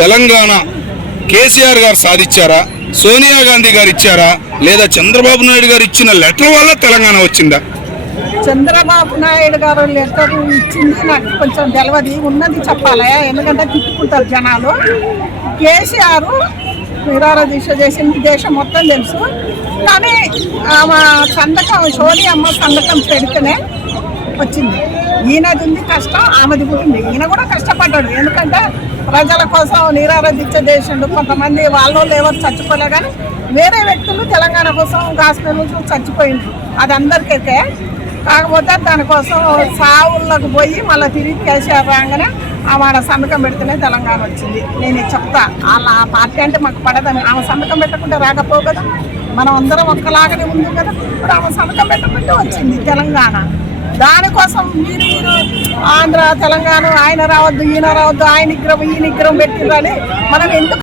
తెలంగాణ కేసీఆర్ గారు సాధించారా, సోనియా గాంధీ గారు ఇచ్చారా, లేదా చంద్రబాబు నాయుడు గారు ఇచ్చిన లెటర్ వల్ల తెలంగాణ వచ్చిందా? చంద్రబాబు నాయుడు గారు లెటర్ ఇచ్చింది నాకు కొంచెం తెలియదు, ఉన్నది చెప్పాలి, ఎందుకంటే తిట్టుకుంటారు జనాలు. కేసీఆర్ నిరాహార దీక్ష చేసింది దేశం మొత్తం తెలుసు. కానీ ఆమె సంతకం, సోనియమ్మ సంతకం పెడితేనే వచ్చింది. ఈయనది ఉంది కష్టం, ఆమెది కూడా ఉంది. ఈయన కూడా కష్టపడ్డాడు, ఎందుకంటే ప్రజల కోసం నిరాహార దీక్ష చేసిండు. కొంతమంది వాళ్ళు ఎవరు చచ్చిపోలే, కానీ వేరే వ్యక్తులు తెలంగాణ కోసం కాశ్మీర్ నుంచి చచ్చిపోయిండ్రు, అది అందరికైతే. కాకపోతే దానికోసం సావులకు పోయి మళ్ళీ తిరిగి కేసీఆర్ రాగానే ఆమె సంతకం పెడితేనే తెలంగాణ వచ్చింది. నేను చెప్తా, వాళ్ళ ఆ పార్టీ అంటే మాకు పడదని. ఆమె సంతకం పెట్టకుండా రాకపోవు కదా, మనం అందరం ఒక్కలాగానే ఉంది కదా. ఇప్పుడు ఆమె సంతకం పెట్టకుంటే వచ్చింది తెలంగాణ. దానికోసం మీరు ఆంధ్ర తెలంగాణ ఆయన రావద్దు, ఈయన రావద్దు, ఆయన నిగ్రహం ఈ నిగ్రహం పెట్టిరని మనం ఎందుకు